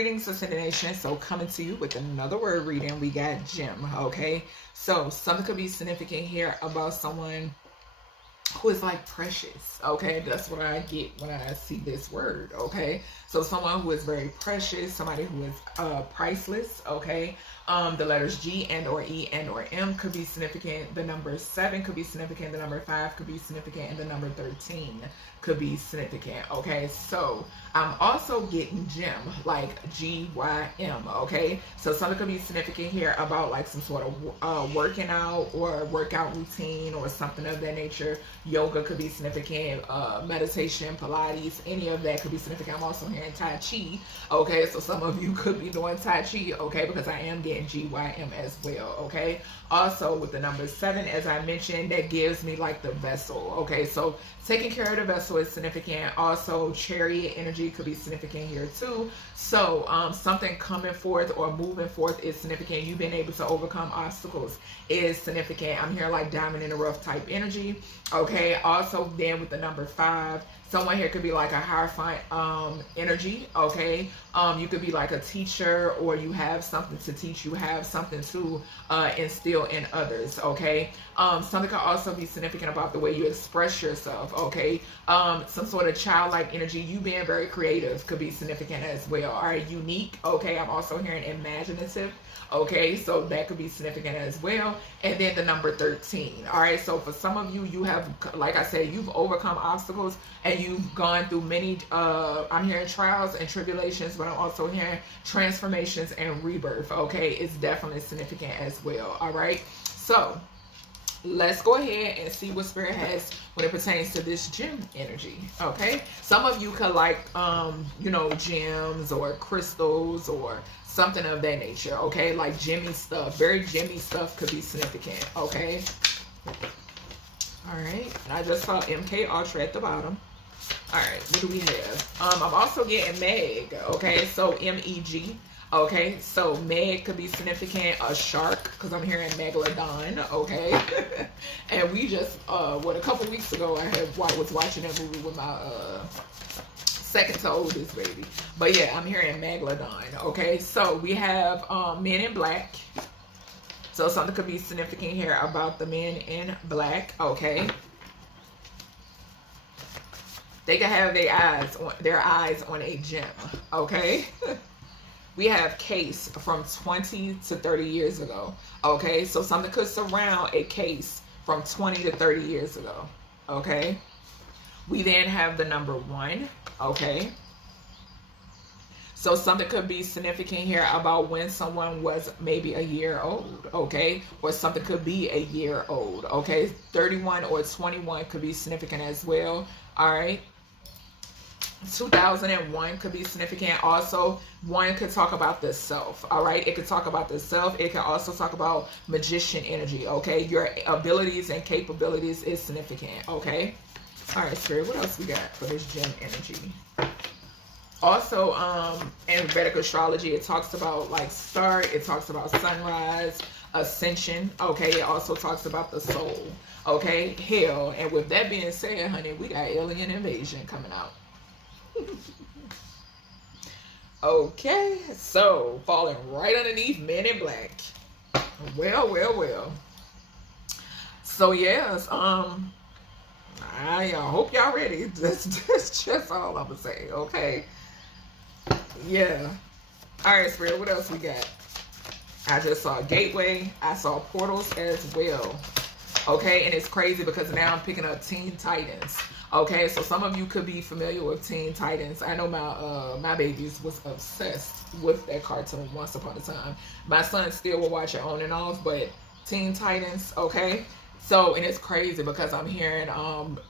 Greetings, Ascended Nation. So coming to you with another word reading, we got gem. Okay, so something could be significant here about someone who is like precious. Okay, that's what I get when I see this word. Okay, so someone who is very precious, somebody who is priceless. Okay, the letters G and or E and or M could be significant. The number 7 could be significant. The number 5 could be significant, and the number 13 could be significant. Okay, so I'm also getting gem, like GYM. Okay, so something could be significant here about like some sort of working out or workout routine or something of that nature. Yoga could be significant, meditation, Pilates, any of that could be significant. I'm also hearing Tai Chi. Okay, so some of you could be doing Tai Chi. Okay, because I am getting GYM as well. Okay, also with the number 7, as I mentioned, that gives me like the vessel. Okay, so taking care of the vessel is significant. Also, chariot energy could be significant here too. So something coming forth or moving forth is significant. You being able to overcome obstacles is significant. I'm here like diamond in the rough type energy. Okay, also then with the number 5, someone here could be like a hierophant energy. Okay, you could be like a teacher, or you have something to teach, you have something to instill in others. Okay, something could also be significant about the way you express yourself. Okay, some sort of childlike energy, you being very creative could be significant as well. All right, unique. Okay, I'm also hearing imaginative. Okay, so that could be significant as well. And then the number 13. All right, so for some of you, you have, like I said, you've overcome obstacles and you've gone through many, I'm hearing trials and tribulations, but I'm also hearing transformations and rebirth. Okay, it's definitely significant as well. All right, so let's go ahead and see what Spirit has when it pertains to this gem energy. Okay, some of you could like you know, gems or crystals or something of that nature. Okay, like gemmy stuff, very gemmy stuff could be significant. Okay, all right, and I just saw MK Ultra at the bottom. All right, what do we have? I'm also getting Meg. Okay, so MEG. Okay, so Meg could be significant. A shark, because I'm hearing megalodon. Okay, and we just what, a couple weeks ago I was watching that movie with my second to oldest baby. But yeah, I'm hearing megalodon. Okay, so we have men in black. So something could be significant here about the men in black. Okay, they can have their eyes on a gem. Okay. We have case from 20 to 30 years ago. Okay, so something could surround a case from 20 to 30 years ago. Okay, we then have the number 1. Okay, so something could be significant here about when someone was maybe a year old. Okay, or something could be a year old. Okay, 31 or 21 could be significant as well. All right, 2001 could be significant. Also, 1 could talk about the self. All right, it could talk about the self. It can also talk about magician energy. Okay, your abilities and capabilities is significant. Okay, all right, Spirit, what else we got for this gem energy? Also, in Vedic astrology, it talks about like start, it talks about sunrise, ascension. Okay, it also talks about the soul. Okay, hell. And with that being said, honey, we got alien invasion coming out. Okay, so falling right underneath Men in Black. Well. So yes, I hope y'all ready. That's just all I'm gonna say. Okay. Yeah. All right, Spirit. What else we got? I just saw Gateway. I saw portals as well. Okay, and it's crazy because now I'm picking up Teen Titans. Okay, so some of you could be familiar with Teen Titans. I know my babies was obsessed with that cartoon once upon a time. My son still will watch it on and off, but Teen Titans, okay? So, and it's crazy because I'm hearing,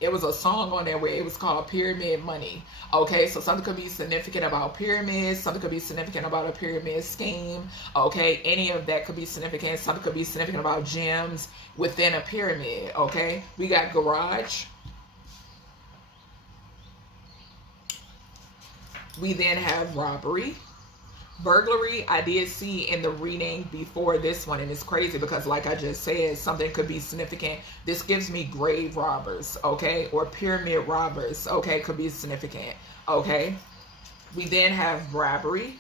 it was a song on there where it was called Pyramid Money. Okay, so something could be significant about pyramids. Something could be significant about a pyramid scheme. Okay, any of that could be significant. Something could be significant about gems within a pyramid. Okay, we got Garage. We then have Robbery. Burglary, I did see in the reading before this one, and it's crazy because like I just said, something could be significant. This gives me grave robbers, okay, or pyramid robbers, okay, could be significant, okay. We then have bribery.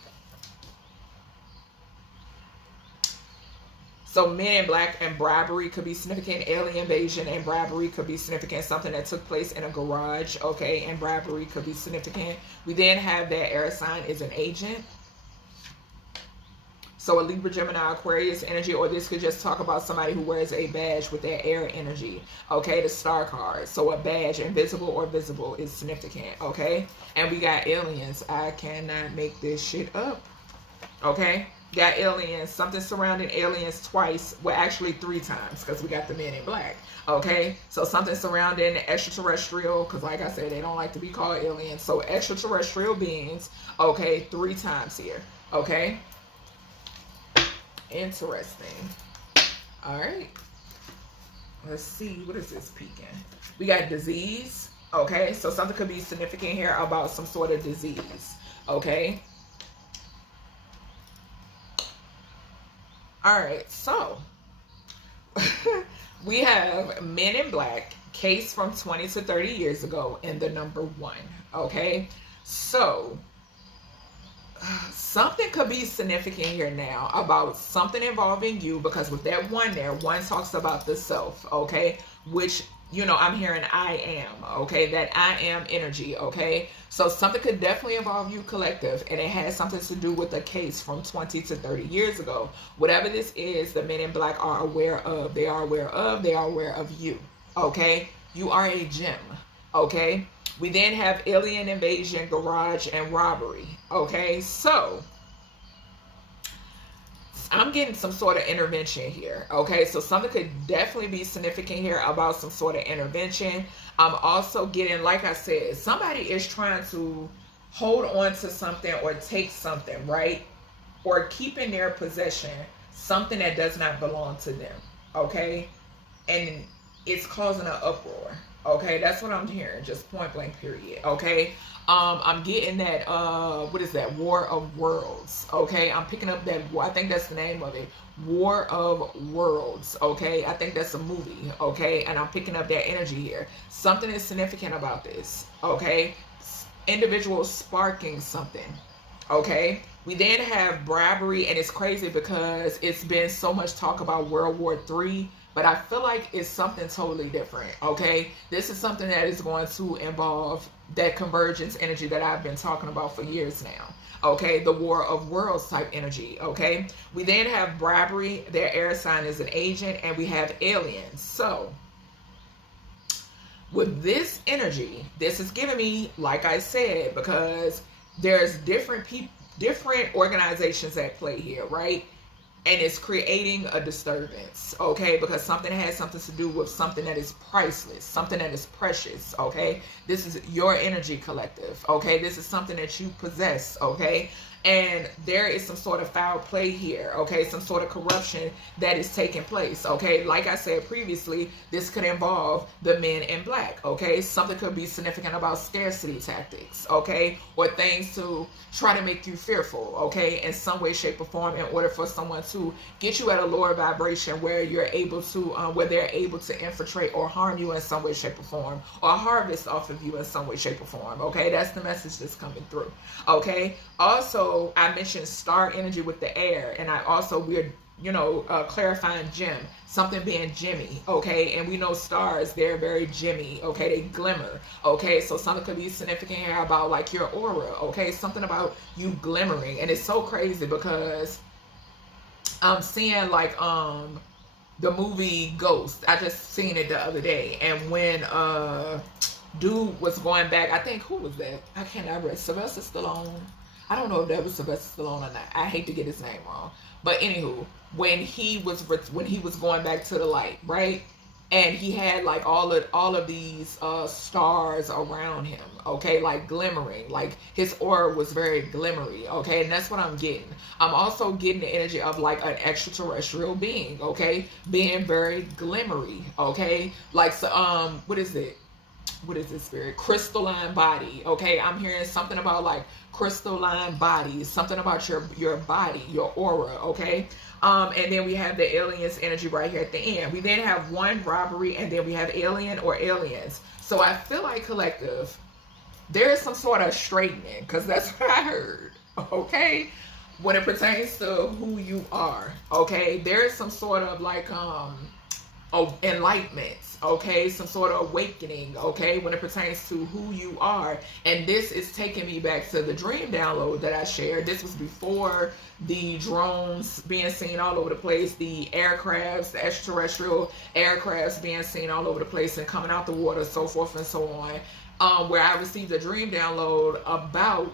So Men in Black and bribery could be significant. Alien invasion and bribery could be significant. Something that took place in a garage, okay, and bribery could be significant. We then have that air sign is an agent. So a Libra, Gemini, Aquarius energy, or this could just talk about somebody who wears a badge with their air energy, okay, the star card. So a badge, invisible or visible, is significant, okay? And we got aliens. I cannot make this shit up, okay? Got aliens, something surrounding aliens twice, well actually 3 times, because we got the Men in Black, okay? So something surrounding extraterrestrial, because like I said, they don't like to be called aliens, so extraterrestrial beings, okay, 3 times here, okay? Interesting. All right, let's see, what is this peeking? We got disease, okay? So something could be significant here about some sort of disease, okay? All right, so we have Men in Black, case from 20 to 30 years ago, and the number 1, okay? So something could be significant here now about something involving you, because with that 1 there, 1 talks about the self, okay? Which, you know, I'm hearing I am, okay? That I am energy, okay? So something could definitely involve you, collective, and it has something to do with a case from 20 to 30 years ago. Whatever this is, the Men in Black are aware of. They are aware of. They are aware of you, okay? You are a gem, okay? We then have alien invasion, garage, and robbery, okay? So I'm getting some sort of intervention here, okay? So something could definitely be significant here about some sort of intervention. I'm also getting, like I said, somebody is trying to hold on to something or take something, right? Or keep in their possession something that does not belong to them, okay? And it's causing an uproar, okay? That's what I'm hearing, just point blank period, okay? I'm getting that, what is that? War of Worlds, okay? I'm picking up that, I think that's the name of it. War of Worlds, okay? I think that's a movie, okay? And I'm picking up that energy here. Something is significant about this, okay? Individuals sparking something, okay? We then have bribery, and it's crazy because it's been so much talk about World War III, but I feel like it's something totally different, okay? This is something that is going to involve that convergence energy that I've been talking about for years now, okay? The War of Worlds type energy, okay? We then have bribery, their air sign is an agent, and we have aliens. So with this energy, this is giving me, like I said, because there's different people, different organizations at play here, right? And it's creating a disturbance, okay? Because something has something to do with something that is priceless, something that is precious, okay? This is your energy, collective, okay? This is something that you possess, okay? And there is some sort of foul play here, okay? Some sort of corruption that is taking place, okay? Like I said previously, this could involve the Men in Black, okay? Something could be significant about scarcity tactics, okay? Or things to try to make you fearful, okay? In some way, shape, or form, in order for someone to get you at a lower vibration where you're able to, where they're able to infiltrate or harm you in some way, shape, or form, or harvest off of you in some way, shape, or form, okay? That's the message that's coming through, okay? Also, I mentioned star energy with the air, and I also, we're, you know, clarifying gem, something being gemmy, okay? And we know stars, they're very gemmy, okay? They glimmer, okay? So something could be significant here about like your aura, okay? Something about you glimmering. And it's so crazy because I'm seeing like the movie Ghost. I just seen it the other day, and when dude was going back, I think, who was that? I can't remember. Sylvester Stallone. I don't know if that was Sylvester Stallone or not. I hate to get his name wrong. But anywho, when he was going back to the light, right? And he had like all of these stars around him, okay, like glimmering, like his aura was very glimmery, okay? And that's what I'm getting. I'm also getting the energy of like an extraterrestrial being, okay, being very glimmery, okay? Like, so, what is it? What is this, spirit? Crystalline body, okay? I'm hearing something about like crystalline bodies, something about your body, your aura, okay? And then we have the aliens energy right here at the end. We then have 1 robbery, and then we have alien or aliens. So I feel like, collective, there is some sort of straightening, because that's what I heard, okay? when it pertains to who you are, okay, there's some sort of like enlightenment, okay, some sort of awakening, okay, when it pertains to who you are. And this is taking me back to the dream download that I shared. This was before the drones being seen all over the place, the aircrafts, the extraterrestrial aircrafts being seen all over the place and coming out the water, so forth and so on, where I received a dream download about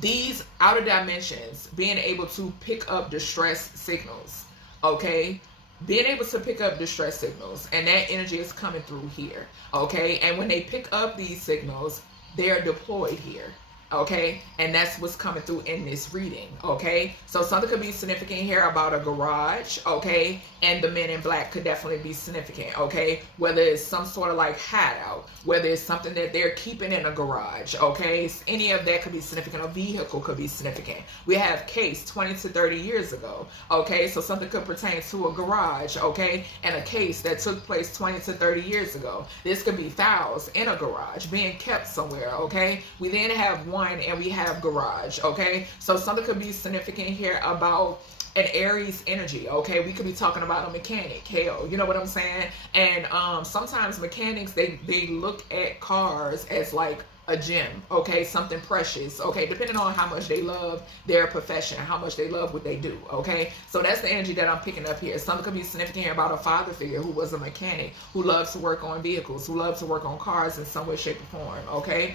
these outer dimensions being able to pick up distress signals, okay, being able to pick up distress signals, and that energy is coming through here, okay, and when they pick up these signals, they're deployed here, okay, and that's what's coming through in this reading, okay. So something could be significant here about a garage, okay, and the men in black could definitely be significant, okay, whether it's some sort of like hideout, whether it's something that they're keeping in a garage, okay, any of that could be significant. A vehicle could be significant. We have case 20 to 30 years ago, okay, so something could pertain to a garage, okay, and a case that took place 20 to 30 years ago. This could be files in a garage being kept somewhere, okay. We then have one and we have garage, okay, so something could be significant here about an Aries energy, okay. We could be talking about a mechanic, hell, you know what I'm saying. And sometimes mechanics, they look at cars as like a gem, okay, something precious, okay, depending on how much they love their profession, how much they love what they do, okay. So that's the energy that I'm picking up here. Something could be significant here about a father figure who was a mechanic, who loves to work on vehicles, who loves to work on cars in some way, shape, or form, okay.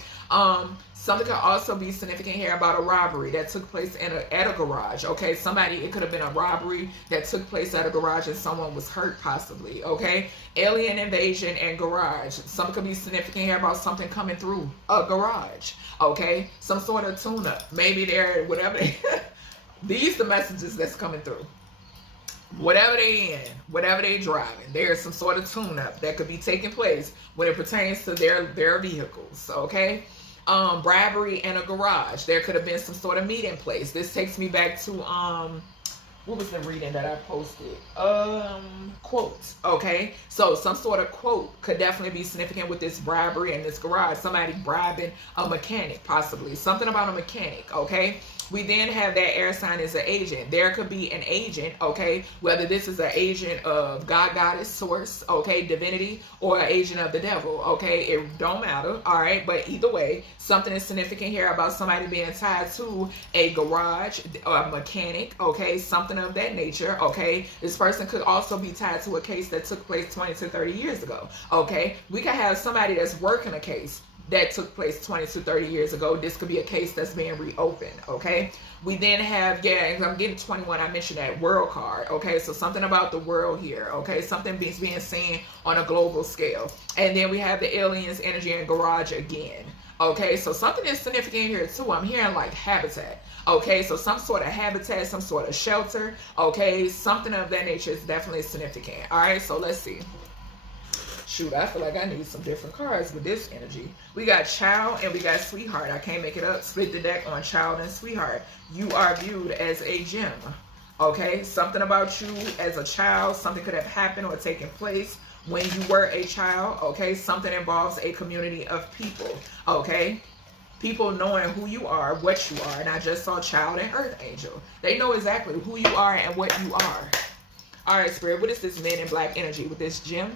Something could also be significant here about a robbery that took place at a garage, okay. Somebody, it could have been a robbery that took place at a garage and someone was hurt possibly, okay. Alien invasion and garage. Something could be significant here about something coming through a garage, okay. Some sort of tune-up. Maybe they're, whatever they, these the messages that's coming through. Whatever they in, whatever they driving, there's some sort of tune-up that could be taking place when it pertains to their vehicles, okay. Bribery in a garage. There could have been some sort of meeting place. This takes me back to what was the reading that I posted? Quotes, okay. So some sort of quote could definitely be significant with this bribery in this garage. Somebody bribing a mechanic, possibly. Something about a mechanic, okay. We then have that air sign as an agent. There could be an agent, okay, whether this is an agent of God, Goddess, Source, okay, divinity, or an agent of the devil, okay. It don't matter, all right. But either way, something is significant here about somebody being tied to a garage, a mechanic, okay, something of that nature, okay. This person could also be tied to a case that took place 20 to 30 years ago, okay. We could have somebody that's working a case that took place 20 to 30 years ago. This could be a case that's being reopened, okay. We then have, yeah, I'm getting 21, I mentioned that world card, okay. So something about the world here, okay. Something being seen on a global scale. And then we have the aliens energy and garage again, okay. So something is significant here too. I'm hearing like habitat, okay. So some sort of habitat, some sort of shelter, okay. Something of that nature is definitely significant. All right, so let's see. Shoot, I feel like I need some different cards with this energy. We got child and we got sweetheart. I can't make it up. Split the deck on child and sweetheart. You are viewed as a gem, okay. Something about you as a child, something could have happened or taken place when you were a child, okay. Something involves a community of people, okay. People knowing who you are, what you are. And I just saw child and earth angel. They know exactly who you are and what you are. All right, Spirit, what is this men in black energy with this gem?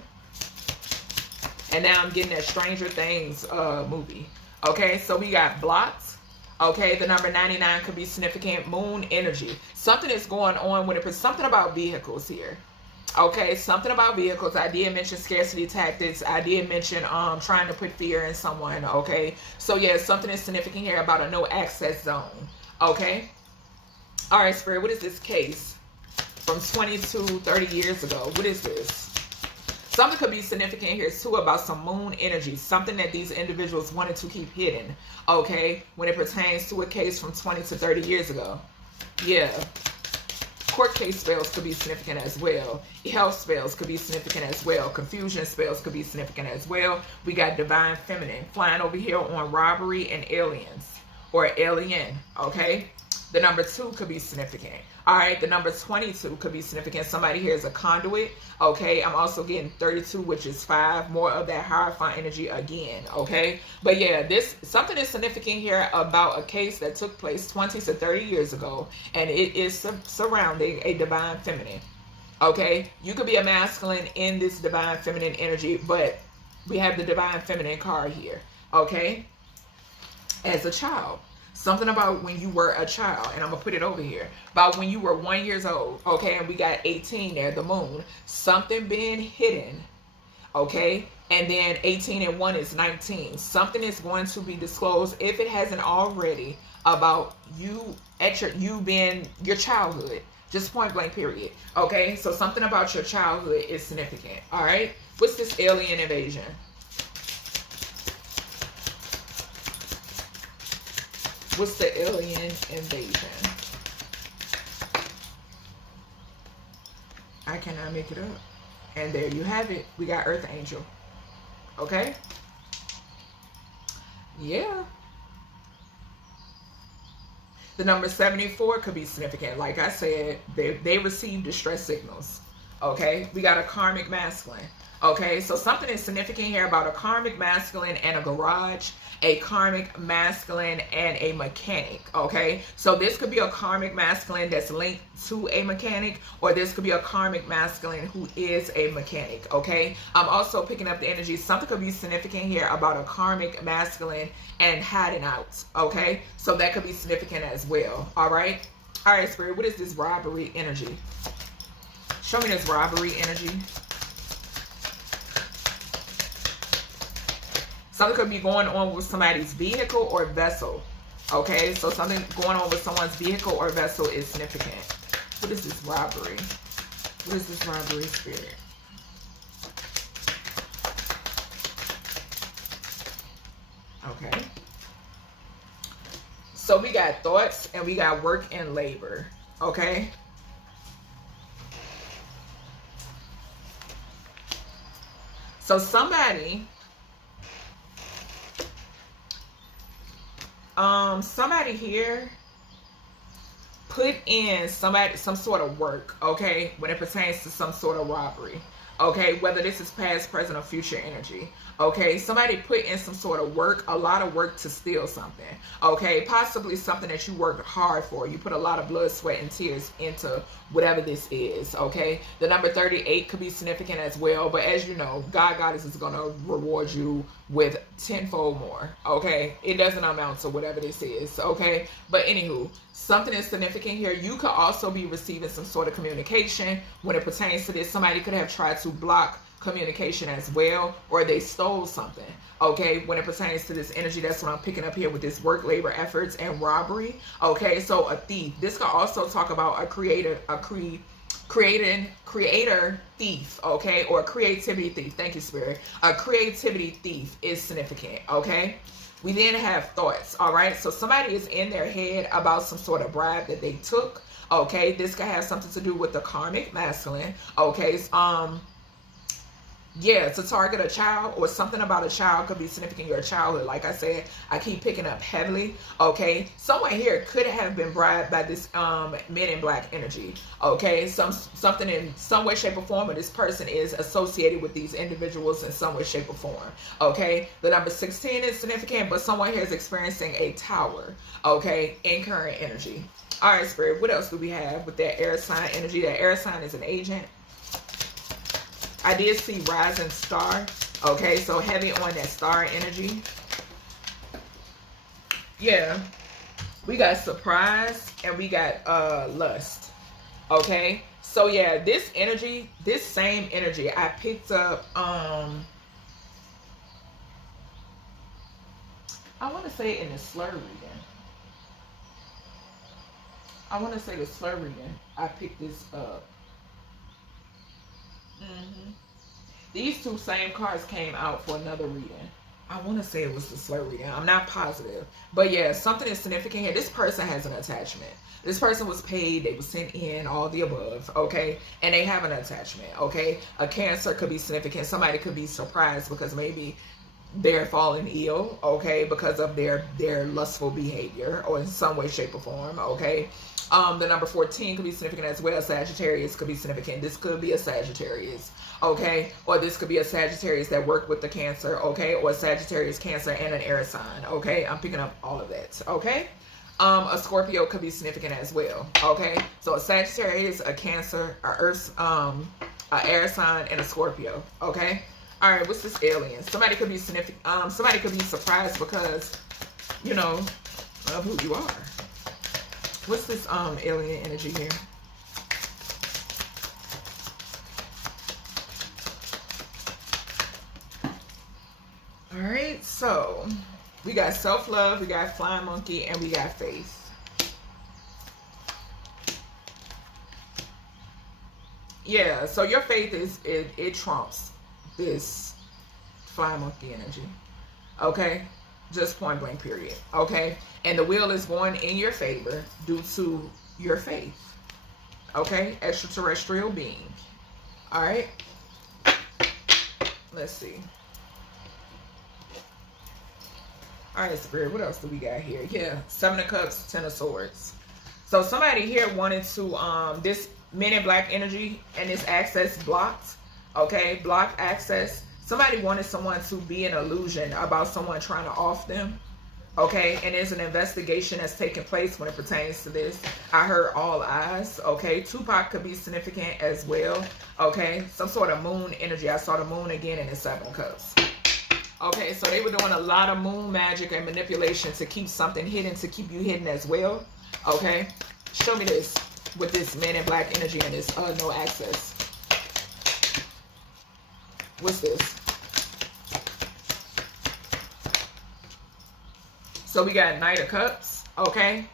And now I'm getting that Stranger Things movie. Okay, so we got blocks. Okay, the number 99 could be significant. Moon energy. Something is going on with it. Something about vehicles here. Okay, something about vehicles. I did mention scarcity tactics. I did mention trying to put fear in someone. Okay, so yeah, something is significant here about a no access zone. Okay. All right, Spirit, what is this case from 20 to 30 years ago? What is this? Something could be significant here too about some moon energy, something that these individuals wanted to keep hidden, okay, when it pertains to a case from 20 to 30 years ago. Yeah. Court case spells could be significant as well. Health spells could be significant as well. Confusion spells could be significant as well. We got divine feminine flying over here on robbery and aliens or alien, okay? The number 2 could be significant. All right, the number 22 could be significant. Somebody here is a conduit. Okay, I'm also getting 32, which is 5. More of that Hierophant energy again. Okay, but yeah, this something is significant here about a case that took place 20 to 30 years ago, and it is surrounding a divine feminine. Okay, you could be a masculine in this divine feminine energy, but we have the divine feminine card here. Okay, as a child. Something about when you were a child, and I'm going to put it over here, about when you were 1 year old, okay, and we got 18 there, the moon, something being hidden, okay, and then 18 and 1 is 19. Something is going to be disclosed, if it hasn't already, about you at you being your childhood, just point blank period, okay, so something about your childhood is significant, all right. What's this alien invasion? What's the alien invasion? I cannot make it up. And there you have it. We got Earth Angel. Okay? Yeah. The number 74 could be significant. Like I said, they receive distress signals. Okay? We got a karmic masculine. Okay? So something is significant here about a karmic masculine and a garage, a karmic masculine and a mechanic. Okay, so this could be a karmic masculine that's linked to a mechanic, or this could be a karmic masculine who is a mechanic. Okay, I'm also picking up the energy. Something could be significant here about a karmic masculine and hiding out. Okay, so that could be significant as well. All right, Spirit, what is this robbery energy? Show me this robbery energy. Something could be going on with somebody's vehicle or vessel. Okay, so something going on with someone's vehicle or vessel is significant. What is this robbery? What is this robbery, Spirit? Okay. So we got thoughts and we got work and labor. Okay. So somebody here put in some sort of work, okay, when it pertains to some sort of robbery, okay, whether this is past, present, or future energy. Okay, somebody put in some sort of work, a lot of work to steal something. Okay, possibly something that you worked hard for. You put a lot of blood, sweat, and tears into whatever this is. Okay, the number 38 could be significant as well. But as you know, Goddess is going to reward you with tenfold more. Okay, it doesn't amount to whatever this is. Okay, but anywho, something is significant here. You could also be receiving some sort of communication when it pertains to this. Somebody could have tried to block communication as well, or they stole something. Okay, when it pertains to this energy, that's what I'm picking up here with this work, labor, efforts, and robbery. Okay, so a thief. This could also talk about a creator thief, okay, or a creativity thief. Thank you, Spirit. A creativity thief is significant. Okay, we then have thoughts. All right, so somebody is in their head about some sort of bribe that they took. Okay, this could have something to do with the karmic masculine. Okay, yeah, to target a child, or something about a child could be significant in your childhood. Like I said, I keep picking up heavily. Okay, someone here could have been bribed by this men in black energy. Okay, something in some way, shape, or form, or this person is associated with these individuals in some way, shape, or form. Okay, the number 16 is significant, but someone here is experiencing a tower. Okay, in current energy. All right, Spirit, what else do we have with that air sign energy? That air sign is an agent. I did see rising star. Okay, so heavy on that star energy. Yeah. We got surprise and we got lust. Okay. So yeah, this energy, this same energy, I picked up I want to say in the slur reading. I want to say the slur reading. I picked this up. These two same cards came out for another reading. I want to say it was the slur reading. I'm not positive. But yeah, something is significant here. This person has an attachment. This person was paid. They were sent in, all the above. Okay. And they have an attachment. Okay. A Cancer could be significant. Somebody could be surprised because maybe they're falling ill, okay, because of their lustful behavior, or in some way, shape, or form, okay. The number 14 could be significant as well. Sagittarius could be significant. This could be a Sagittarius, okay, or this could be a Sagittarius that worked with the Cancer, okay, or Sagittarius, Cancer, and an air sign, okay. I'm picking up all of that, okay. A Scorpio could be significant as well, okay. So a Sagittarius, a Cancer, a Earth, a air sign, and a Scorpio, okay. All right, what's this alien? Somebody could be significant. Somebody could be surprised because, you know, of who you are. What's this alien energy here? All right, so we got self-love, we got flying monkey, and we got faith. Yeah, so your faith is it trumps this flying monkey energy, okay, just point blank period, okay. And the wheel is going in your favor due to your faith, okay. Extraterrestrial being. All right, let's see. All right, Spirit, what else do we got here? Yeah, 7 of Cups, 10 of Swords. So somebody here wanted to this Men in Black energy, and this access blocked. Okay, blocked access. Somebody wanted someone to be an illusion about someone trying to off them. Okay, and there's an investigation that's taking place when it pertains to this. I heard all eyes. Okay, Tupac could be significant as well. Okay, some sort of moon energy. I saw the moon again in the 7 of Cups. Okay, so they were doing a lot of moon magic and manipulation to keep something hidden, to keep you hidden as well. Okay, show me this with this Men in Black energy and this no access. What's this? So we got Knight of Cups, okay?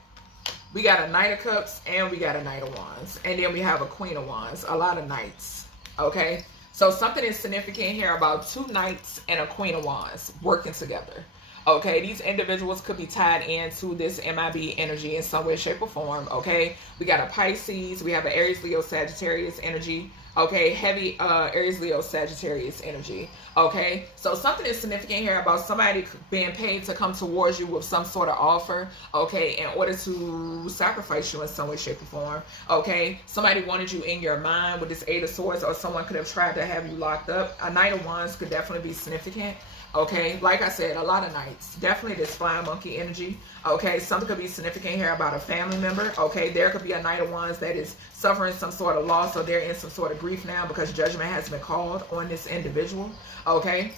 We got a Knight of Cups and we got a Knight of Wands. And then we have a Queen of Wands, a lot of Knights, okay? So something is significant here about 2 Knights and a Queen of Wands working together. Okay, these individuals could be tied into this M.I.B energy in some way, shape, or form, okay? We got a Pisces, we have an Aries, Leo, Sagittarius energy, okay? Heavy Aries, Leo, Sagittarius energy, okay? So something is significant here about somebody being paid to come towards you with some sort of offer, okay, in order to sacrifice you in some way, shape, or form, okay? Somebody wanted you in your mind with this 8 of Swords, or someone could have tried to have you locked up. A Knight of Wands could definitely be significant. Okay, like I said, a lot of Knights. Definitely this flying monkey energy. Okay, something could be significant here about a family member. Okay, there could be a Knight of Wands that is suffering some sort of loss, or they're in some sort of grief now because judgment has been called on this individual. Okay,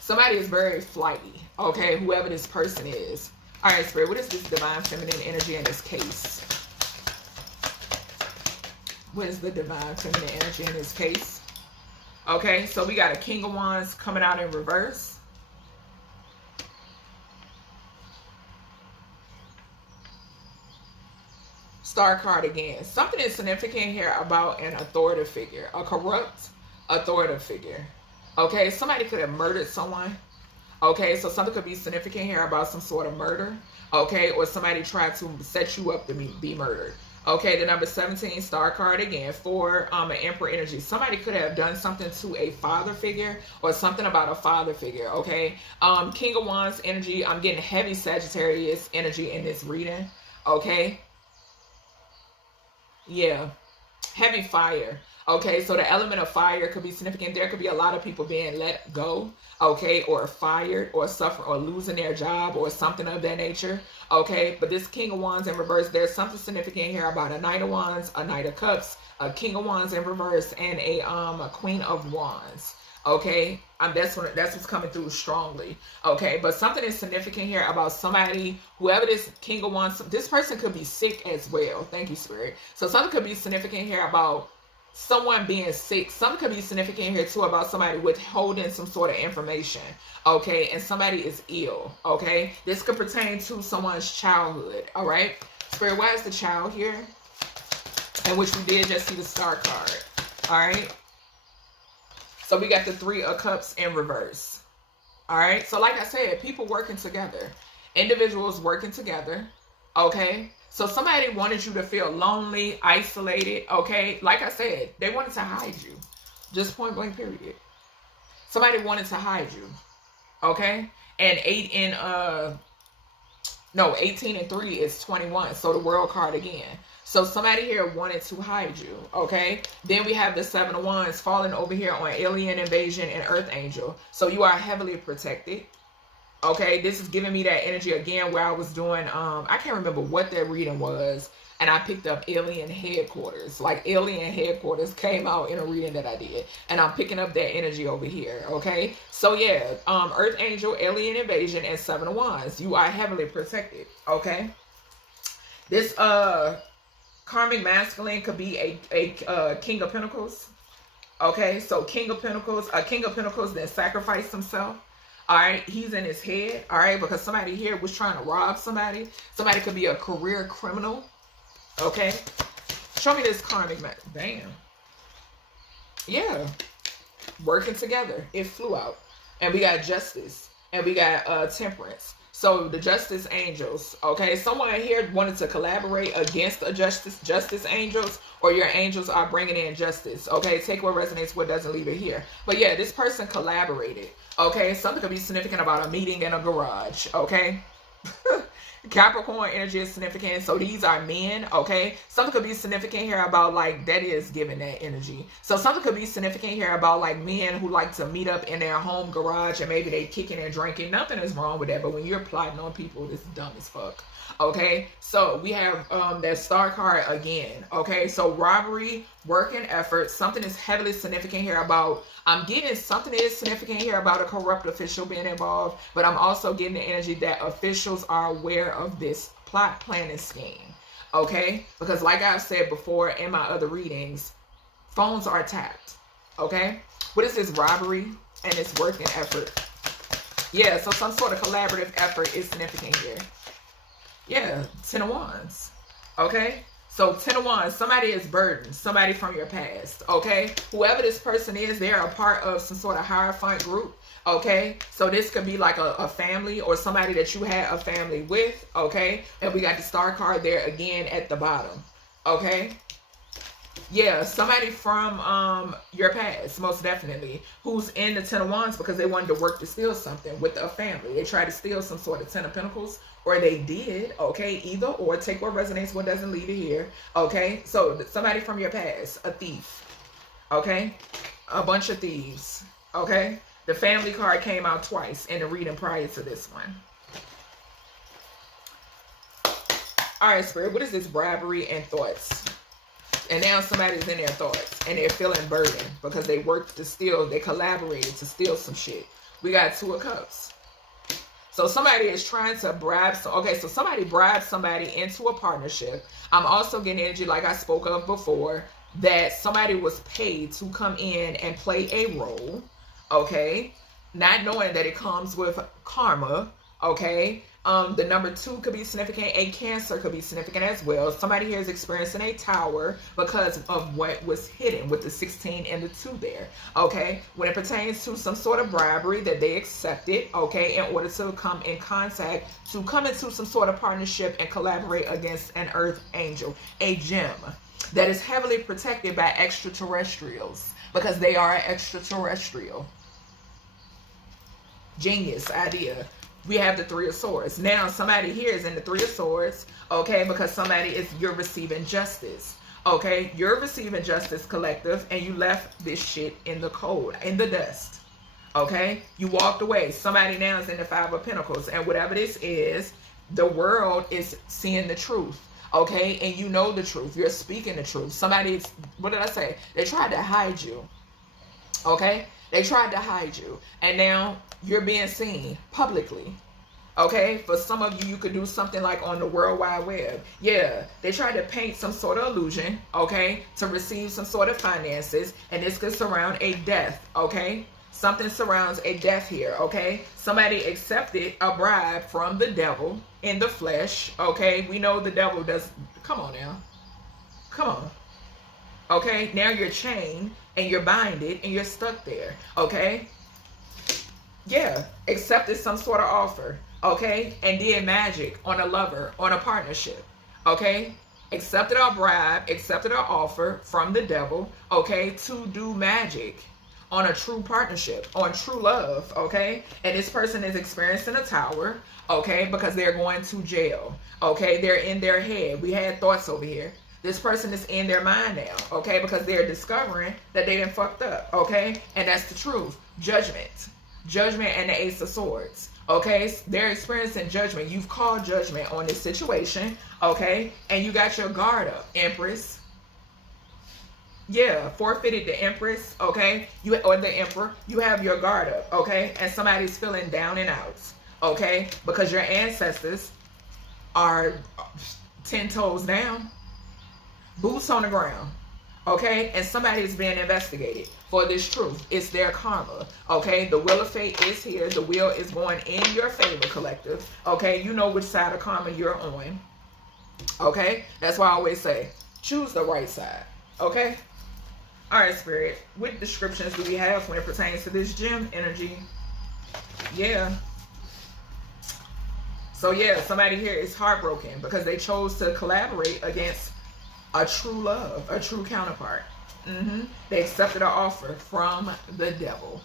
somebody is very flighty. Okay, whoever this person is. All right, Spirit, what is this divine feminine energy in this case? What is the divine feminine energy in this case? Okay, so we got a King of Wands coming out in reverse. Star card again. Something is significant here about an authoritative figure, a corrupt authoritative figure. Okay, somebody could have murdered someone. Okay, so something could be significant here about some sort of murder. Okay, or somebody tried to set you up to be murdered. Okay, the number 17 star card again for an Emperor energy. Somebody could have done something to a father figure or something about a father figure, okay? King of Wands energy. I'm getting heavy Sagittarius energy in this reading, okay? Yeah, heavy fire. Okay, so the element of fire could be significant. There could be a lot of people being let go, okay, or fired, or suffer, or losing their job, or something of that nature. Okay, but this King of Wands in reverse, there's something significant here about a Knight of Wands, a Knight of Cups, a King of Wands in reverse, and a Queen of Wands. Okay, that's what's coming through strongly. Okay, but something is significant here about somebody, whoever this King of Wands, this person could be sick as well. Thank you, Spirit. So something could be significant here about someone being sick. Something could be significant here too about somebody withholding some sort of information, okay, and somebody is ill, okay. This could pertain to someone's childhood. All right, Spirit, why is the child here? In which we did just see the star card. All right, so we got the 3 of Cups in reverse. All right, so like I said, people working together, individuals working together, okay. So somebody wanted you to feel lonely, isolated, okay? Like I said, they wanted to hide you. Just point blank period. Somebody wanted to hide you, Okay? And 18 and 3 is 21. So the world card again. So somebody here wanted to hide you. Okay? Then we have the 7 of Wands falling over here on alien invasion and earth angel. So you are heavily protected. Okay, this is giving me that energy again where I was doing, I can't remember what that reading was, and I picked up alien headquarters. Like alien headquarters came out in a reading that I did, and I'm picking up that energy over here. Okay, so yeah, earth angel, alien invasion, and 7 of Wands. You are heavily protected. Okay, this karmic masculine could be a king of pentacles. Okay, so king of pentacles, a king of pentacles that sacrificed himself. All right, he's in his head. All right, because somebody here was trying to rob somebody. Somebody could be a career criminal. Okay, show me this karmic man. Damn. Yeah, working together. It flew out, and we got justice, and we got temperance. So the justice angels. Okay, someone here wanted to collaborate against the justice angels, or your angels are bringing in justice. Okay, take what resonates, what doesn't, leave it here. But yeah, this person collaborated. Okay, something could be significant about a meeting in a garage. Okay. Capricorn energy is significant. So these are men. Okay, something could be significant here about, like, that is giving that energy. So something could be significant here about, like, men who like to meet up in their home garage and maybe they kicking and drinking. Nothing is wrong with that, but when you're plotting on people, it's dumb as fuck. Okay, so we have that star card again. Okay, so robbery, work and effort. Something is heavily significant here about, I'm getting something is significant here about a corrupt official being involved, but I'm also getting the energy that officials are aware of this plot, plan, and scheme. Okay, because like I've said before in my other readings, phones are tapped. Okay, what is this robbery and this work and effort? Yeah, so some sort of collaborative effort is significant here. Yeah, 10 of Wands. Okay, so 10 of Wands, somebody is burdened, somebody from your past. Okay, whoever this person is, they're a part of some sort of Hierophant group. Okay, so this could be like a family or somebody that you had a family with. Okay, and we got the star card there again at the bottom. Okay, yeah, somebody from your past, most definitely, who's in the 10 of Wands because they wanted to work to steal something with a family. They tried to steal some sort of 10 of Pentacles, or they did. Okay, either or. Take what resonates, what doesn't, leave it here. Okay, so somebody from your past, a thief. Okay, a bunch of thieves. Okay, the family card came out twice in the reading prior to this one. All right, Spirit, what is this bribery and thoughts? And now somebody's in their thoughts and they're feeling burdened because they worked to steal, they collaborated to steal some shit. We got 2 of Cups. So somebody is trying to bribe. Okay, so somebody bribed somebody into a partnership. I'm also getting energy, like I spoke of before, that somebody was paid to come in and play a role. Okay, not knowing that it comes with karma. Okay, the number 2 could be significant. A Cancer could be significant as well. Somebody here is experiencing a tower because of what was hidden with the 16 and the 2 there. Okay, when it pertains to some sort of bribery that they accepted, okay, in order to come in contact, to come into some sort of partnership and collaborate against an earth angel, a gem that is heavily protected by extraterrestrials because they are extraterrestrial. Genius idea. We have the 3 of Swords. Now, somebody here is in the 3 of Swords, okay, because somebody is, you're receiving justice, okay? You're receiving justice, collective, and you left this shit in the cold, in the dust, okay? You walked away. Somebody now is in the 5 of Pentacles, and whatever this is, the world is seeing the truth, okay? And you know the truth. You're speaking the truth. Somebody's, what did I say? They tried to hide you, okay? They tried to hide you, and now you're being seen publicly. Okay, for some of you, you could do something like on the World Wide Web. Yeah, they tried to paint some sort of illusion, okay, to receive some sort of finances, and this could surround a death, okay? Something surrounds a death here, okay? Somebody accepted a bribe from the devil in the flesh, okay? We know the devil does, come on now, come on. Okay, now you're chained and you're binded and you're stuck there, okay? Yeah, accepted some sort of offer, okay? And did magic on a lover, on a partnership, okay? Accepted a bribe, accepted an offer from the devil, okay, to do magic on a true partnership, on true love, okay? And this person is experiencing a tower, okay, because they're going to jail, okay? They're in their head. We had thoughts over here. This person is in their mind now, okay, because they're discovering that they done fucked up, okay? And that's the truth. Judgment. Judgment and the Ace of Swords, okay? They're experiencing judgment. You've called judgment on this situation, okay? And you got your guard up, Empress. Yeah, forfeited the Empress, okay? Or the Emperor. You have your guard up, okay? And somebody's feeling down and out, okay? Because your ancestors are 10 toes down, boots on the ground, okay? And somebody is being investigated for this truth. It's their karma, okay? The wheel of fate is here. The wheel is going in your favor, collective, okay? You know which side of karma you're on, okay? That's why I always say, choose the right side, okay? All right, Spirit, what descriptions do we have when it pertains to this gem energy? Yeah. So, yeah, somebody here is heartbroken because they chose to collaborate against a true love, a true counterpart. They accepted an offer from the devil,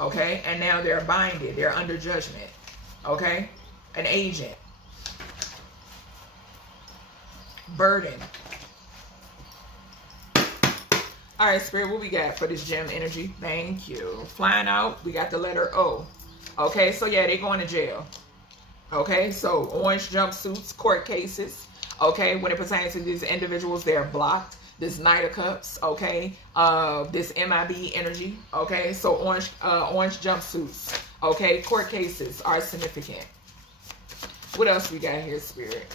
okay? And now they're binded. They're under judgment, okay? An agent. Burden. All right, Spirit, what we got for this gem energy? Thank you. Flying out, we got the letter O. Okay, so yeah, they going to jail. Okay, so orange jumpsuits, court cases. Okay, when it pertains to these individuals, they're blocked. This Knight of Cups, okay? This M.I.B energy, okay? So orange jumpsuits, okay? Court cases are significant. What else we got here, Spirit?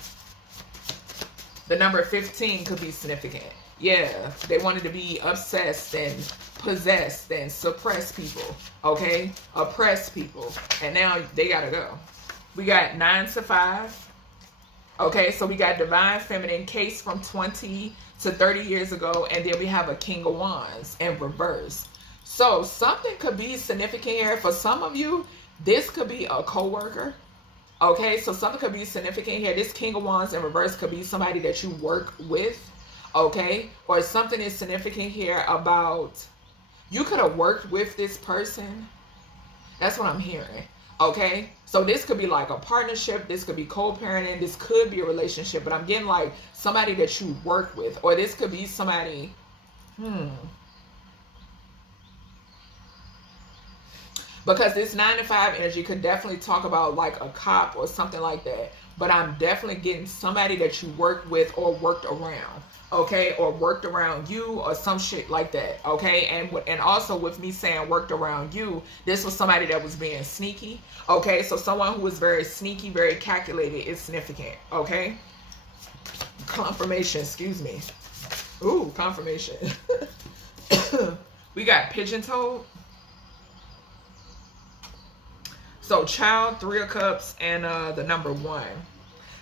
The number 15 could be significant. Yeah, they wanted to be obsessed and possessed and suppress people, okay? Oppress people. And now they gotta go. We got 9 to 5. Okay, so we got Divine Feminine, case from 20 to 30 years ago. And then we have a King of Wands in reverse. So something could be significant here. For some of you, this could be a co-worker. Okay, so something could be significant here. This King of Wands in reverse could be somebody that you work with. Okay, or something is significant here about you could have worked with this person. That's what I'm hearing. Okay, so this could be like a partnership. This could be co-parenting. This could be a relationship, but I'm getting like somebody that you work with, or this could be somebody. Because this 9 to 5 energy could definitely talk about like a cop or something like that. But I'm definitely getting somebody that you worked with or worked around. Okay, or worked around you or some shit like that, okay? And also with me saying worked around you, this was somebody that was being sneaky, okay? So someone who was very sneaky, very calculated is significant, okay? Confirmation, excuse me. Ooh, confirmation. We got pigeon-toed. So child, 3 of cups, and the number 1.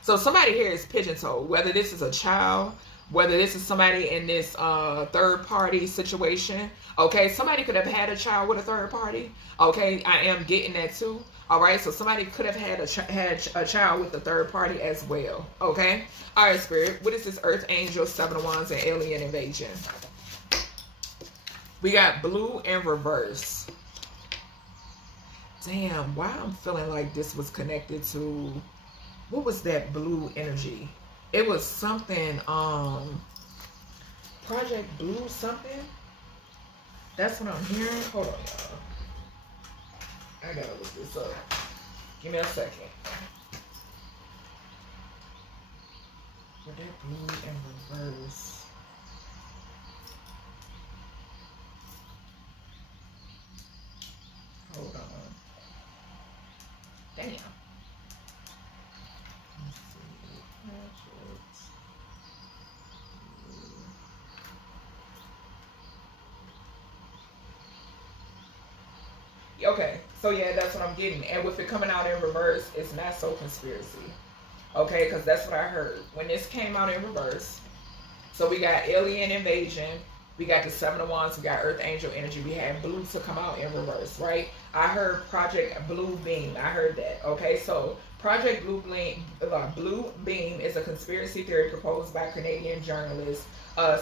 So somebody here is pigeon-toed, whether this is a child, whether this is somebody in this third party situation. Okay, somebody could have had a child with a third party. Okay, I am getting that too. All right, so somebody could have had a child with the third party as well. Okay, all right, Spirit, what is this Earth Angel, 7 of Wands, and Alien Invasion? We got blue in reverse. Damn, why I'm feeling like this was connected to, what was that blue energy? It was something, Project Blue something. That's what I'm hearing. Hold on, y'all. I gotta look this up. Give me a second. With that blue in reverse. Hold on. Damn. Okay, so yeah, that's what I'm getting. And with it coming out in reverse, it's not so conspiracy. Okay, because that's what I heard when this came out in reverse. So we got Alien Invasion, We got the Seven of Wands. We got Earth Angel energy. We had blue to come out in reverse, right? I heard Project Blue Beam. I heard that. Okay, so Project Blue Beam is a conspiracy theory proposed by Canadian journalist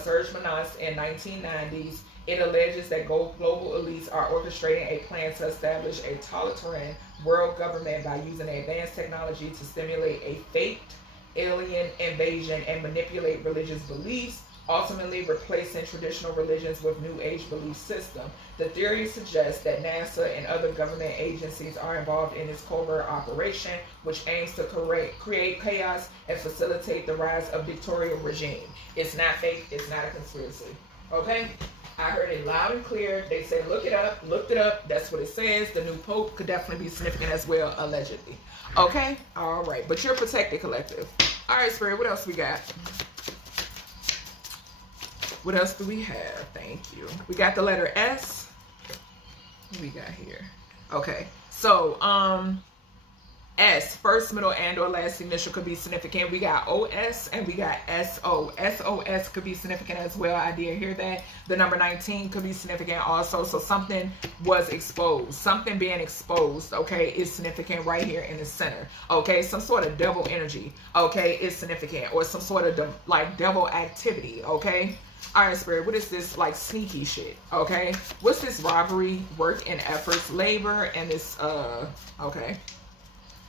Serge Menas in 1990s. It alleges that global elites are orchestrating a plan to establish a totalitarian world government by using advanced technology to stimulate a faked alien invasion and manipulate religious beliefs, ultimately replacing traditional religions with New Age belief system. The theory suggests that NASA and other government agencies are involved in this covert operation, which aims to create chaos and facilitate the rise of dictatorial regime. It's not fake. It's not a conspiracy. Okay? I heard it loud and clear. They said, look it up, looked it up. That's what it says. The new pope could definitely be significant as well, allegedly. Okay? All right. But you're protected, collective. All right, Spirit, what else we got? What else do we have? Thank you. We got the letter S. What we got here? Okay. So, S, first, middle, and or last initial could be significant. We got OS and we got SO. SOS could be significant as well. I did hear that. The number 19 could be significant also. So something was exposed. Something being exposed, okay, is significant right here in the center. Okay, some sort of devil energy, okay, is significant. Or some sort of like devil activity, okay? All right, Spirit, what is this like sneaky shit, okay? What's this robbery, work and efforts, labor, and this, okay.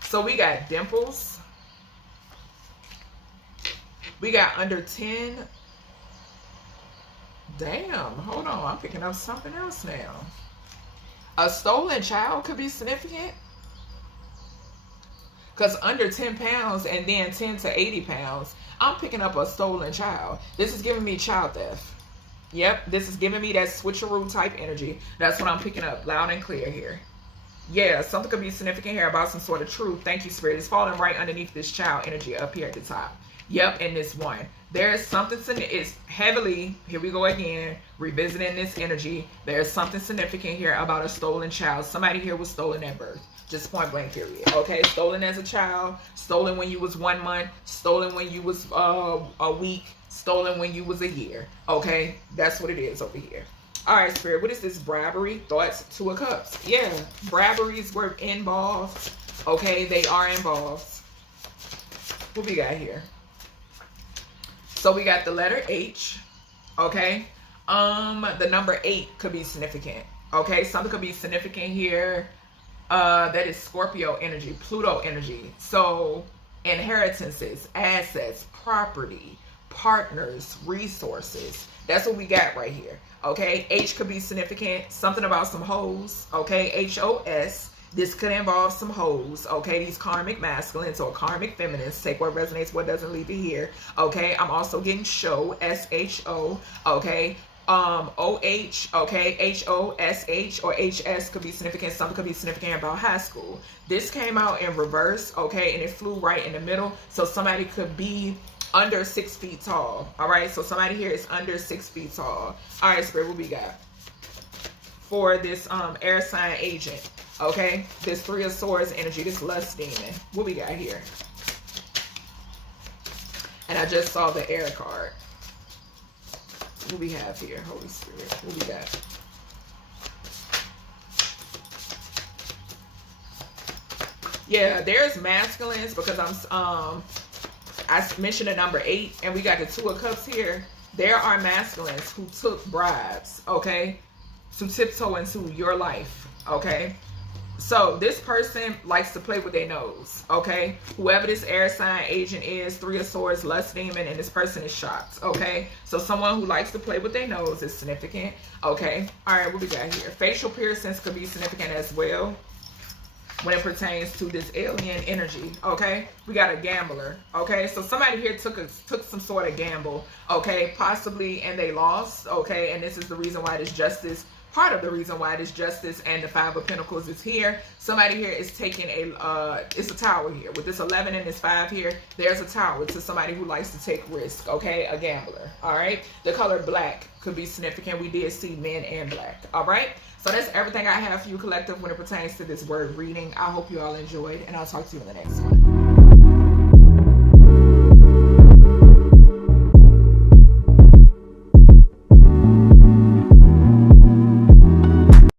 So we got dimples. We got under 10. Damn, hold on. I'm picking up something else now. A stolen child could be significant. Because under 10 pounds and then 10 to 80 pounds, I'm picking up a stolen child. This is giving me child theft. Yep, this is giving me that switcheroo type energy. That's what I'm picking up loud and clear here. Yeah, something could be significant here about some sort of truth. Thank you, Spirit. It's falling right underneath this child energy up here at the top. Yep, in this one. There's something, it's heavily, here we go again, revisiting this energy. There's something significant here about a stolen child. Somebody here was stolen at birth. Just point blank period. Okay, stolen as a child, stolen when you was 1 month, stolen when you was a week, stolen when you was a year. Okay, that's what it is over here. All right, Spirit, what is this bribery? Thoughts, 2 of Cups. Yeah, briberies were involved. Okay, they are involved. What we got here? So we got the letter H. Okay, the number 8 could be significant. Okay, something could be significant here. That is Scorpio energy, Pluto energy. So inheritances, assets, property, partners, resources. That's what we got right here. Okay, H could be significant. Something about some hoes. Okay, HOS. This could involve some hoes. Okay, these karmic masculines or karmic feminines. Take what resonates, what doesn't, leave it here. Okay, I'm also getting show, SHO. Okay, OH, okay, HOSH or HS could be significant. Something could be significant about high school. This came out in reverse, okay, and it flew right in the middle. So somebody could be under 6 feet tall. All right, so somebody here is under 6 feet tall. All right, Spirit, what we got for this air sign agent? Okay, this 3 of Swords energy, this lust demon. What we got here? And I just saw the air card. What we have here, Holy Spirit? What we got? Yeah, there's masculines because I mentioned the number 8 and we got the 2 of Cups here. There are masculines who took bribes, okay, to tiptoe into your life, okay? So this person likes to play with their nose, okay? Whoever this air sign agent is, 3 of Swords, lust demon, and this person is shocked, okay? So someone who likes to play with their nose is significant, okay? All right, what we got here? Facial piercings could be significant as well when it pertains to this alien energy, okay? We got a gambler, okay? So somebody here took some sort of gamble, okay? Possibly, and they lost, okay? And this is the reason why this justice, part of the reason why this justice and the 5 of Pentacles is here. Somebody here is taking it's a tower here. With this 11 and this 5 here, there's a tower to somebody who likes to take risk, okay? A gambler, all right? The color black could be significant. We did see men and black, all right? So that's everything I have for you, collective, when it pertains to this word reading. I hope you all enjoyed, and I'll talk to you in the next one.